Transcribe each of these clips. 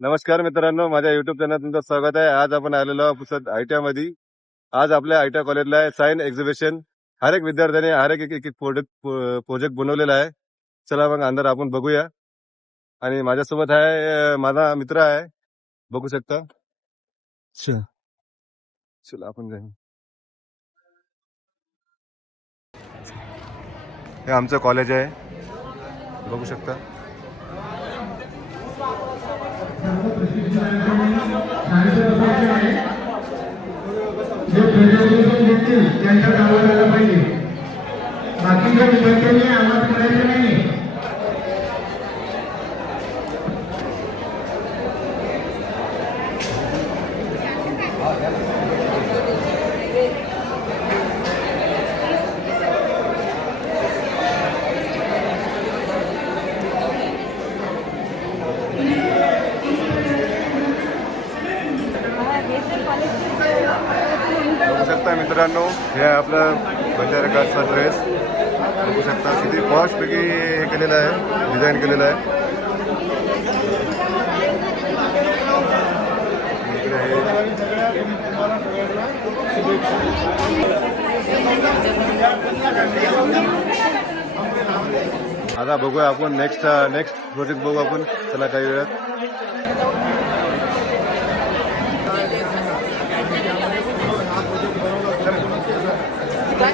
नमस्कार मित्रांनो, माझ्या युट्यूब चॅनल तुमचं स्वागत आहे. आज आपण आलेलो आहोत पुसद आयटीआय मध्ये. आज आपल्या आयटीआय कॉलेजला आहे सायन्स एक्झिबिशन. हर एक विद्यार्थ्याने हर एक एक प्रोजेक्ट बनवलेला आहे. चला मग अंदर आपण बघूया. आणि माझ्यासोबत आहे माझा मित्र आहे, बघू शकता. चला आपण जाऊ. हे आमचं कॉलेज आहे, बघू शकता. त्यांच्या गावाला पाहिजे. बाकीच्या विद्यार्थ्यांनी आवाज करायचा नाही. बघू शकता मित्रांनो, हे आपलं बंजारा काठचा ड्रेस बघू शकता. किती पॉश पैकी हे केलेलं आहे, डिझाईन केलेलं आहे. इकडे आता बघूया आपण नेक्स्ट प्रोजेक्ट बघू आपण. चला काही वेळात.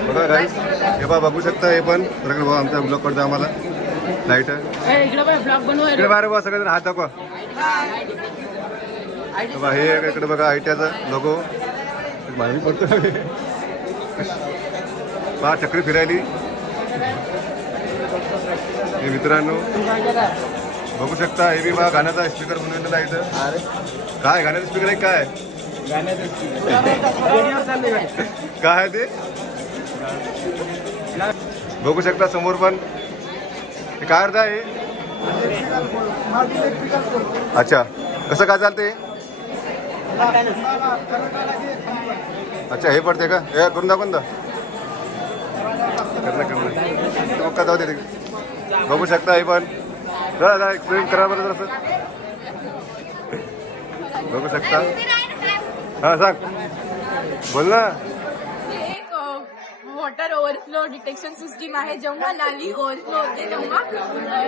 बघा गाईस, हे बघा बघू शकता. हे पण बघा आमच्या ब्लॉग कडचं आम्हाला लाईट आहे. इकडे बाहेर बघा, सगळेजण हात दाखवा. हे इकडे बघा आयटीआयचा लोगो माहिती पडतो. पहा चक्री फिरायली. हे मित्रांनो बघू शकता. हे बी बघा गाण्याचा स्पीकर बनवलेला आहे इथं. काय गाण्याचा स्पीकर आहे काय? काय आहे ते बघू शकता. समोर पण काय अर्थ आहे. अच्छा, कसं काय चालते. अच्छा, हे पडते का? हे करून दाखवून दा मग का जाऊ दे. बघू शकता. हे पण एक्सप्लेन करा बरं असं. बघू शकता. हा सांग, बोल ना. वॉटर ओव्हरफ्लो डिटेक्शन सिस्टीम आहे. जेव्हा नाली ओव्हरफ्लो होते तेव्हा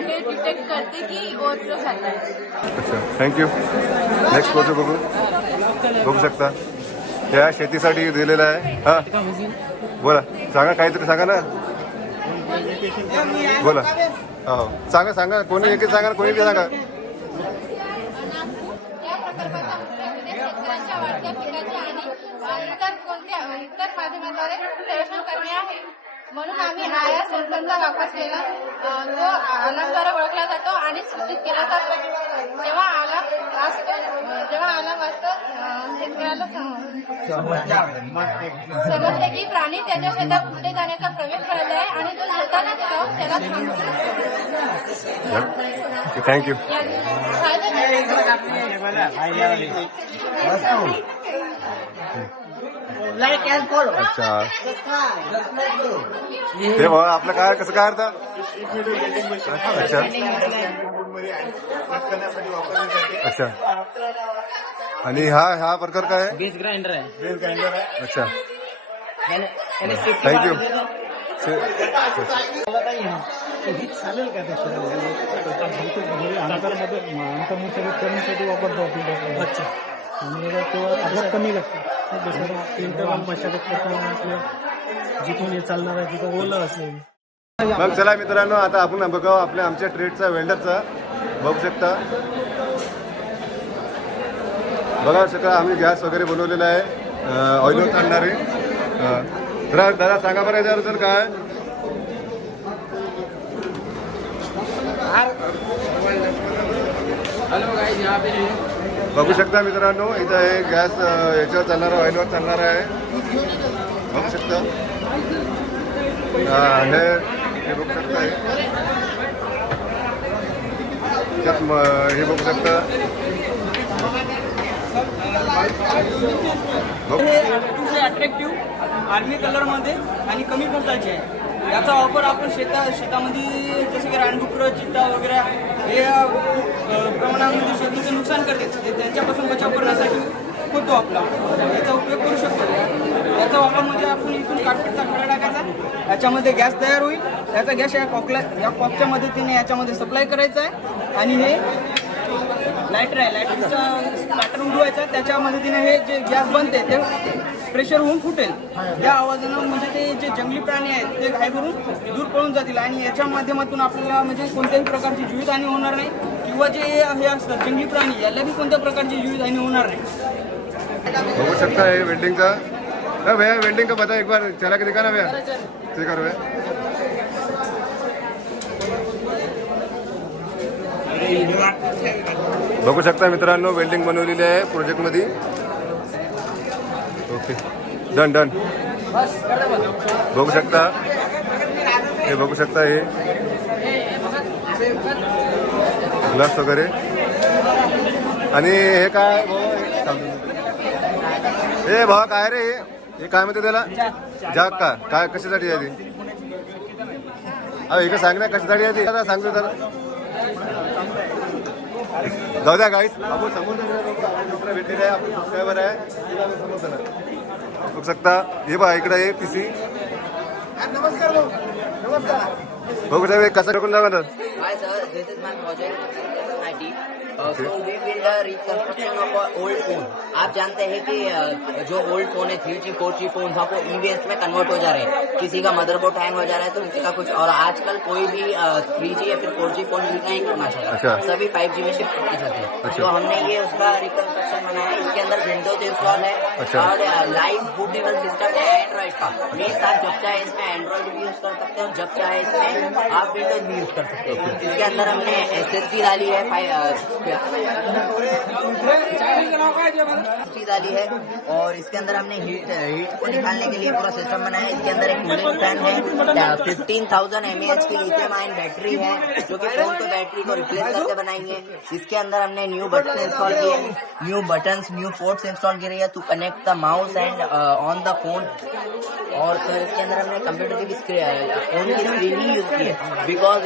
हे डिटेक्ट करते की ओव्हरफ्लो झाला आहे. अच्छा, थँक्यू. नेक्स्ट फोटो बघू. बघू शकता. त्या शेतीसाठी दिलेलं आहे. हा बोला, सांगा काहीतरी सांगा ना. बोला. हो सांगा सांगा. कोणी एक सांगा, कोणी बी सांगा. या प्रकल्पाचा मुख्य उद्देश शेतकऱ्यांच्या वाढत्या पिकाचे आणि इतर माध्यमाद्वारे संरक्षण करणे आहे. म्हणून आम्ही आया संस्थांचा वापर केला, जो आलामद्वारे ओळखला जातो आणि सूचित केला जातो. जेव्हा आलाम वाचतो शेतकऱ्याला समजते की प्राणी त्याच्या शेतात कुठे जाण्याचा प्रवेश करत आहे आणि तो शेताला जाऊन त्याला थांबतो. थँक्यू. अच्छा, ते बघा आपलं काय कसं काय अर्थ. अच्छा अच्छा. आणि हा प्रकार काय आहे. बेस ग्राइंडर आहे. अच्छा, थँक्यू. चालेल का करण्यासाठी वापरतो. अच्छा, आणि तेव्हा कमी लागतं. आपल्या जिथून हे चालणार आहे तिथं ओलं असेल. मग चला मित्रांनो, आता आपण बघावं आपल्या आमच्या ट्रेडचा वेल्डरचा. बघू शकता. बघा सगळं आम्ही गॅस वगैरे बनवलेला आहे, ऑइलवर चालणारे. दादा सांगा बरं याच्याबद्दल काय. बघू शकता मित्रांनो, इथं हे गॅस याच्यावर चालणार, ऑइलवर चालणार आहे. बघू शकता. हे बघू शकता. हे बघू शकता. अतिशय अट्रॅक्टिव्ह आर्मी कलरमध्ये आणि कमी खर्चाचे आहे. याचा वापर आपण शेतामध्ये जसे की रानडुकरं, चित्ता वगैरे हे प्रमाणामध्ये शेतीचं नुकसान करतात. करतात ते त्यांच्यापासून बचाव करण्यासाठी होतो आपला, याचा उपयोग करू शकतो. याचा वापर म्हणजे आपण इथून कार्पेटचा खडा टाकायचा, याच्यामध्ये गॅस तयार होईल, त्याचा गॅस या कॉकच्या मदतीने याच्यामध्ये सप्लाय करायचा आहे आणि हे लायटर आहे, लायटरचा पॅटर्न उडवायचा, त्याच्या मदतीने हे जे गॅस बनते ते प्रेशर होऊन फुटेल. त्या आवाजानं म्हणजे ते जे जंगली प्राणी आहेत ते घाईभरून दूर पळून जातील आणि याच्या माध्यमातून आपल्याला म्हणजे कोणत्याही प्रकारची जीवितहानी होणार नाही किंवा जे हे असतात जंगली प्राणी याला बी कोणत्या प्रकारची जीवितहानी होणार नाही. बघू शकता है वेल्डिंग का। भैया वेल्डिंग का पता एक बार चला के दिखाना भैया, दिखा भैया। बघू शकता मित्रांनो वेल्डिंग बनवलेली आहे प्रोजेक्ट मध्ये। Okay done done. बघू शकता हे, बघू शकता हे ग्लास वगैरे आणि हे काय ए भावा काय रे हे काय म्हणते त्याला जाग का काय कशासाठी आहे ती? इकडे सांग ना कशासाठी आहे ती, सांगतो तर जाऊ द्या गाईस. आपण समोर मित्र भेटलेले आहे, आपण सबस्क्रायबर आहे, बघू शकता हे बघा इकडे आहे पीसी. नमस्कार भाऊ, नमस्कार. बघू शकता कसं टाकून जाणार. Hi sir, this is my project IT. So we will reconstruction of an old phone. आप जानते हैं कि जो ओल्ड फोन है 3G 4G फोन था वो EVS में कन्वर्ट हो जा रहे हैं. किसी का मदरबोर्ड हैंग हो जा रहा है तो किसी का कुछ, और आजकल कोई भी 3G या फिर 4G फोन यूज नहीं करना चाहता, सभी 5G में शिफ्ट करना चाहते हैं. तो हमने ये उसका रिकंस्ट्रक्शन बनाया है. इसके अंदर विंडोज इंस्टॉल है और लाइव बूटेबल सिस्टम है एंड्रॉइड का. मेरे साथ जब चाहे इसमें एंड्रॉइड भी यूज कर सकते हो, जब चाहे इसमें आप विंडोज भी यूज कर सकते हो. इसके अंदर हमने SSD डाली है, डाली है और इसके अंदर हमने हीट को निकालने के लिए पूरा सिस्टम बनाया है. इसके अंदर एक कूलिंग फैन है, 15,000 mAh की लिथियम आयन बैटरी है जो कि फोन के बैटरी को रिप्लेस करके बनाएंगे. इसके अंदर हमने न्यू बटन इंस्टॉल किए, new buttons new ports install की रही है to connect the mouse and on the phone. और तो इसके अंदर हमने कंप्यूटर की फोन की स्क्रीन ही यूज की है बिकॉज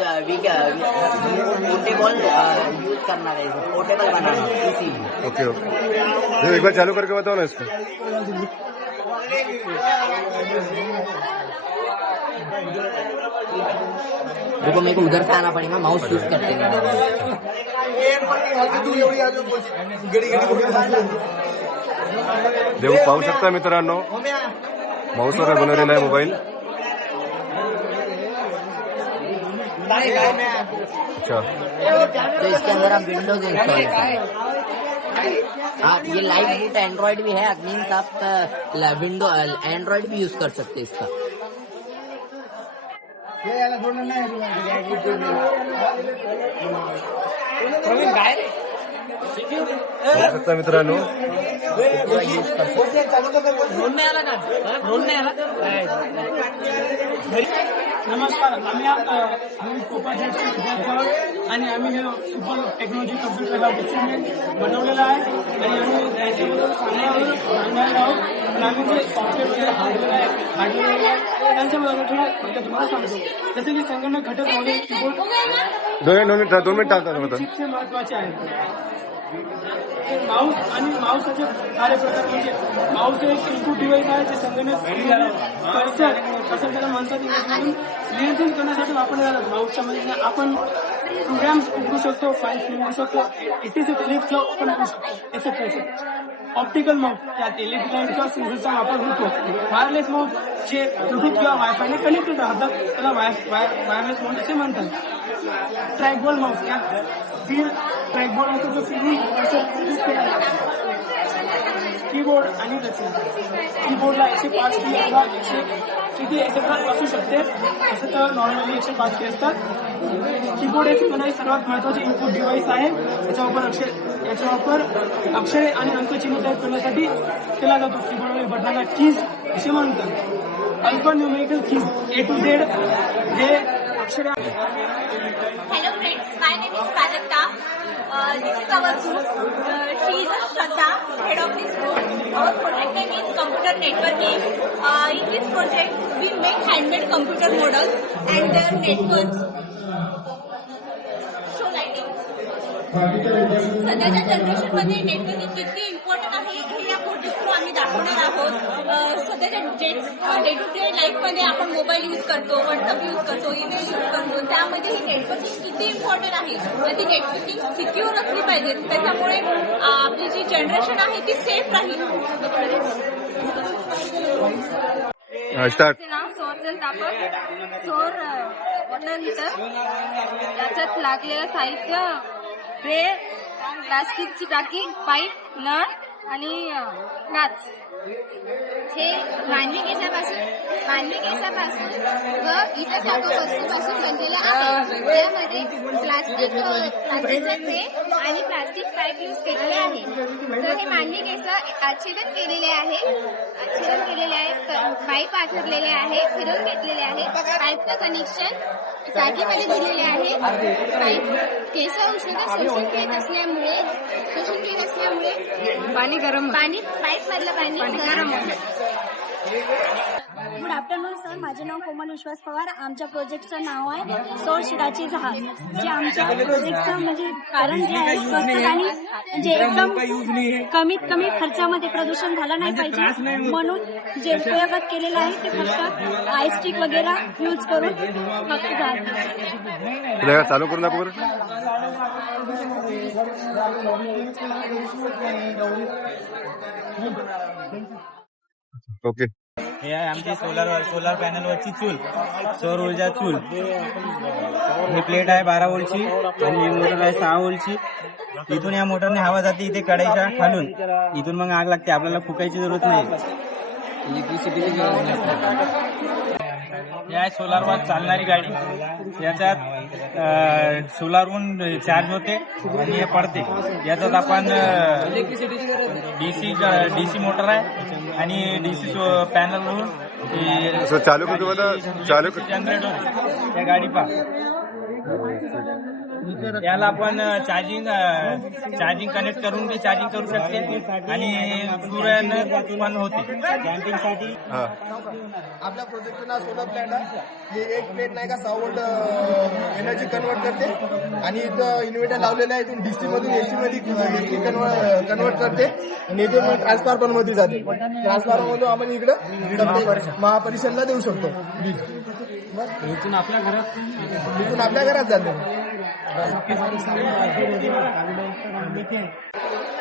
पोर्टेबल यूज करना है, पोर्टेबल बनाना इसीलिए. ओके ओके, एक बार चालू करके बताओ ना इसको. देखो मेरे को उधर से आना पड़ेगा, माउस यूज करते हैं. देखो पाहू शकता मित्रांनो माऊसवर बनवलेला आहे मोबाईल. अच्छा, तो इसके अंदर आप विंडोज इंस्टॉल ये लाइव बूट एंड्रॉइड भी है, मीन्स आप विंडो एंड्रॉइड भी यूज कर सकते हैं इसका. बघू शकता मित्रांनो नमस्कार. आम्ही कोपाचे विद्यार्थी आहोत आणि आम्ही हे सुपर टेक्नॉलॉजी कम्प्युटर लॅब बनवलेलं आहे आणि आम्ही त्याच्याबद्दल सांगणार आहोत. आणि आम्ही जे सॉफ्टवेअर हार्डवेअर त्यांच्याबद्दल थोडं तुम्हाला सांगतो. जसे की संगणक घटक मॉडेल कीबोर्ड 2 मिनिट चिप्स महत्वाचे आहेत. माऊस आणि माऊसाचे कार्यप्रकार म्हणजे माऊस हे एक इनपुट डिव्हाइस आहे जे संगणक कर्सर असं त्याला म्हणतात इंग्लिशमधून नियंत्रण करण्यासाठी वापरले जातात. माऊसच्या मदतीने आपण प्रोग्राम्स उघडू शकतो, फाईल्स निवडू शकतो, इलेक्ट्रिक ओपन करू शकतो एक्सेट्रा. ऑप्टिकल माऊस त्यात LED लाईनचा सिग्नलचा वापर होतो. वायरलेस माऊस जे ब्लूटूथ किंवा वायफायने कनेक्टेड राहतात त्याला वायरलेस माऊस असे म्हणतात. ट्रॅकबॉल माऊस यात स्थिर ट्रॅकबॉल असतो जो कीबोर्ड आणि कीबोर्डला 105 की किंवा 105 असू शकते. असं तर नॉर्मली 105 की असतात. कीबोर्ड हे संगणकाचे सर्वात महत्वाचे इनपुट डिव्हाइस आहे. याचा वापर अक्षरे आणि अंकचिन्ह टाईप करण्यासाठी केला जातो. कीबोर्डवरील बटनाला कीज असे म्हणतात. Alpha numerical keys A to Z हे अक्षरे. Hello friends, my name is Prajakta. This is our group. She is Shraddha, head of this group. Our project name is Computer Networking. In this project, we make handmade computer models and their networks. Show lighting. बाकीच्या विद्यार्थ्यांनी सध्याच्या जनरेशनमध्ये networking किती important आहे हे या project through आम्ही दाखवणार आहोत. सध्याच्या डे टू डे लाईफमध्ये आपण मोबाईल यूज करतो, व्हॉट्सअप यूज करतो, ईमेल यूज करतो. त्यामध्ये ही नेटवर्किंग किती इम्पॉर्टंट आहे तर ती नेटवर्किंग सिक्युअर असली पाहिजे. त्याच्यामुळे आपली जी जनरेशन आहे ती सेफ राहील. स्टार्ट. नाव सौरजल तापक. सौर वॉटर मीटर, त्याच्यात लागलेलं साहित्य ट्रे, प्लास्टिकची टाकी, पाईप, नळ आणि काच. हे मानवी केसापासून व इतर धातू वस्तूपासून बनलेलं आहे. त्यामध्ये प्लास्टिकचा ट्रे आणि प्लास्टिक पाईप यूज केलेले आहे. तर हे मानवी केस आच्छादन केलेले आहे. पाईप आथरलेले आहे, फिरवून घेतलेले आहे. पाईपचं कनेक्शन टाकीमध्ये दिलेले आहे. पाईप केस उष्णता शोषून घेत असल्यामुळे पाईप मधलं पाणी गरम होतं. गुड आफ्टरनून सर, माझे नाव कोमल विश्वास पवार. आमच्या प्रोजेक्टचं नाव आहे सौर शिडाची जहाज. जे आमच्या प्रोजेक्टचं म्हणजे कारण जे आहे स्वस्त आणि जे एकदम कमीत कमी खर्चामध्ये प्रदूषण झालं नाही पाहिजे म्हणून जे उपयोगात केलेलं आहे ते फक्त आयस्टिक वगैरे यूज करून फक्त जहाज चालू करून दाखव बरं. ओके. हे आहे आमची सोलार पॅनलवरची चूल, सौर ऊर्जा चूल. ही प्लेट आहे 12 व्होल्टची आणि ही मोटर आहे 6 व्होल्टची. इथून या मोटरने हवा जाते इथे कढईच्या खालून. इथून मग आग लागते, आपल्याला फुकायची जरूरत नाही. ही आहे सोलारवर चालणारी गाडी. याच्यात सोलारहून चार्ज होते आणि हे पडते. याच्यात आपण डीसी मोटर आहे आणि डीसी पॅनलवरून चालू करतो जनरेट होते त्या गाडी पा. याला आपण चार्जिंग कनेक्ट करून ते चार्जिंग करू शकते आणि सूर्यानं पण होते कॅम्पिंगसाठी. आपल्या प्रोजेक्टचं नाव सोलर प्लॅन्ट आहे. हे एक प्लेट नाही का 6 व्होल्ट एनर्जी कन्वर्ट करते आणि इथं इन्व्हर्टर लावलेलं आहे. इथून डीसी मधून एसी मध्ये कन्वर्ट करते आणि इथून मग ट्रान्सफॉर्मर मध्ये जाते. ट्रान्सफॉर्मर मधून आपण इकडं महापरिषदला देऊ शकतो. इथून आपल्या घरात जाते.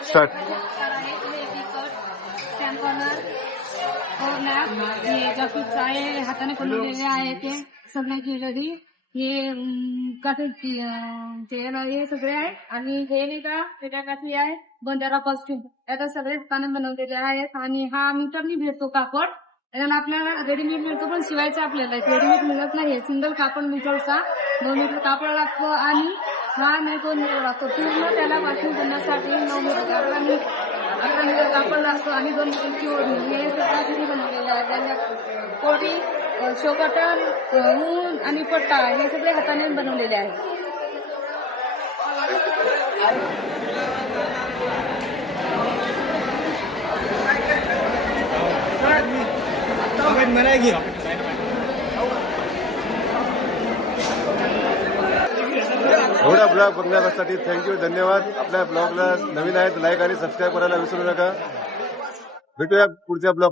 स्टार्ट. ज्या आहे हाताने बनवलेले आहे ते सगळ्या ज्वेलरी हे हे सगळे आहे. आणि हे नाही का त्याच्या काठी आहे बंजारा कॉस्ट्युम. याचा सगळे हाताने बनवलेले आहेत. आणि हा मीटरनी भेटतो कापड. त्याच्यानं आपल्याला रेडीमेड मिळतो पण शिवायचं आपल्याला रेडीमेड मिळत नाही. सिंगल कापड मीटरचा 2 मीटर कापड लागतो आणि हा नाही 2 मीटर लागतो. पूर्ण त्याला वाचून करण्यासाठी 9 मीटर 11 मीटर कापड लागतो आणि 2 मीटरची ओढणी. हे सगळं घरी बनवलेलं आहे. त्याला कोटी, शोकटन, ऊन आणि पट्टा हे सगळे हाताने बनवलेले आहे. एवढा ब्लॉग बघण्यासाठी थँक्यू, धन्यवाद. आपल्या ब्लॉगला नवीन आहेत लाईक आणि सबस्क्राईब करायला विसरू नका. भेटूया पुढच्या ब्लॉग.